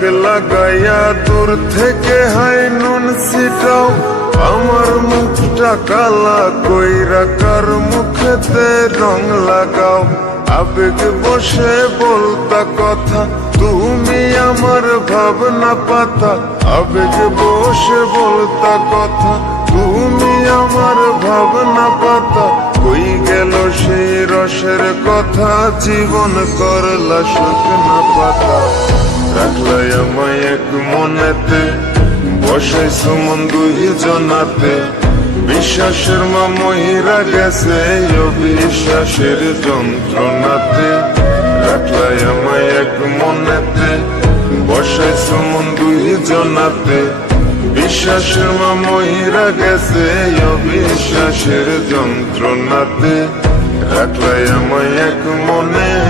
দাগ লাগাইয়া দূর থেকে হাই নুন ছিটাও। আমার মুখটা কালা কইরা কার মুখেতে রং লাগাও। আবেগ বসে বলতা কথা, তুমি আমার ভাবনা পাতা। আবেগ বসে বলতা কথা, তুমি আমার ভাবনা পাতা। কই গেল সেই রসের কথা, জীবন করলা শুকনা পাতা। রাখলাই আমায় এক মনেতে, বসে সুমন জনাতে বিশ্বাসের মা মহিরা গেছে অবিশ্বাসের যন্ত্রণাতে। রাখলাই আমায় এক মনেতে, বসে সুমন জনাতে বিশ্বাসের মা মহিরা গেছে অবিশ্বাসের যন্ত্রণাতে। রাখলাই আমায় এক মনেতে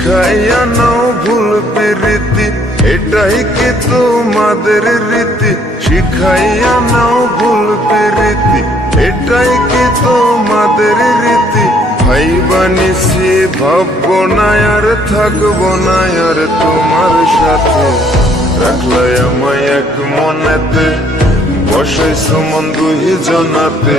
শিখাইয়া নাও ভুল প্রীতি, এটাই কি তোমাদের রীতি? শিখাইয়া নাও ভুল প্রীতি, এটাই কি তোমাদের রীতি? ভাই বানিসি ভাববো না আর থাকব না আর তোমার সাথে। রাখলাই আমায় এক মনেতে বসে সুমন দুই জনাতে।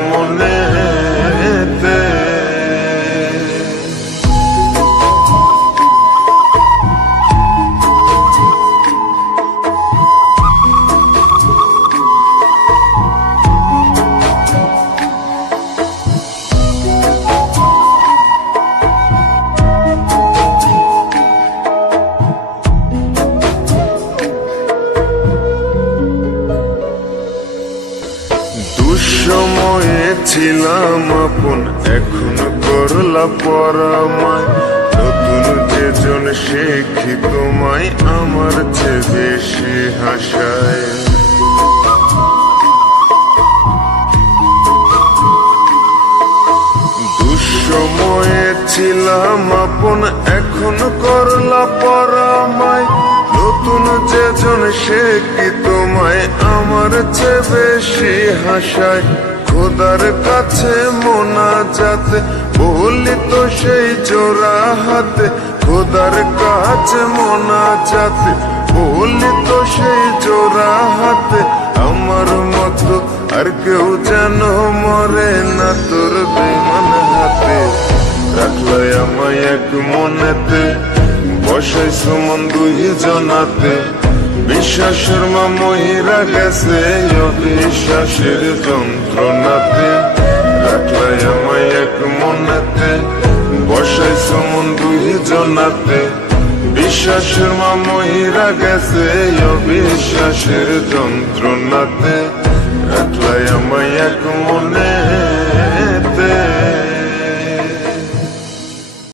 দুঃসময়ে ছিলাম আপন, এখন করলা পরামায়। নতুন যেজন শেখি তোমায়, আমার চেয়ে বেশি হাসায়। দুঃসময়ে ছিলাম আপন, এখন করলা পরামায়। যেজন সে কি তোমায়? আমার চেয়ে বেশি হাসায়। খোদার কাছে মোনা যাতে বলি তো সেই জোড়া হাতে। খোদার কাছে মোনা যাতে বলি তো সেই জোড়া হাতে। আমার মতো আর কেউ যেন মরে না তোর বেমান হাতে। রাখলাই আমায় এক মনেতে। বসে সুমন দুই জনাতে বিশ্বাসের মা মহিরা গেছে অবিশ্বাসের যন্ত্রণাতে। রাখলাই আমায় এক মনেতে বসে সুমন দুই জনাতে বিশ্বাসের মা মহিরা গেছে অবিশ্বাসের যন্ত্রণাতে। রাখলাই আমায় এক মনে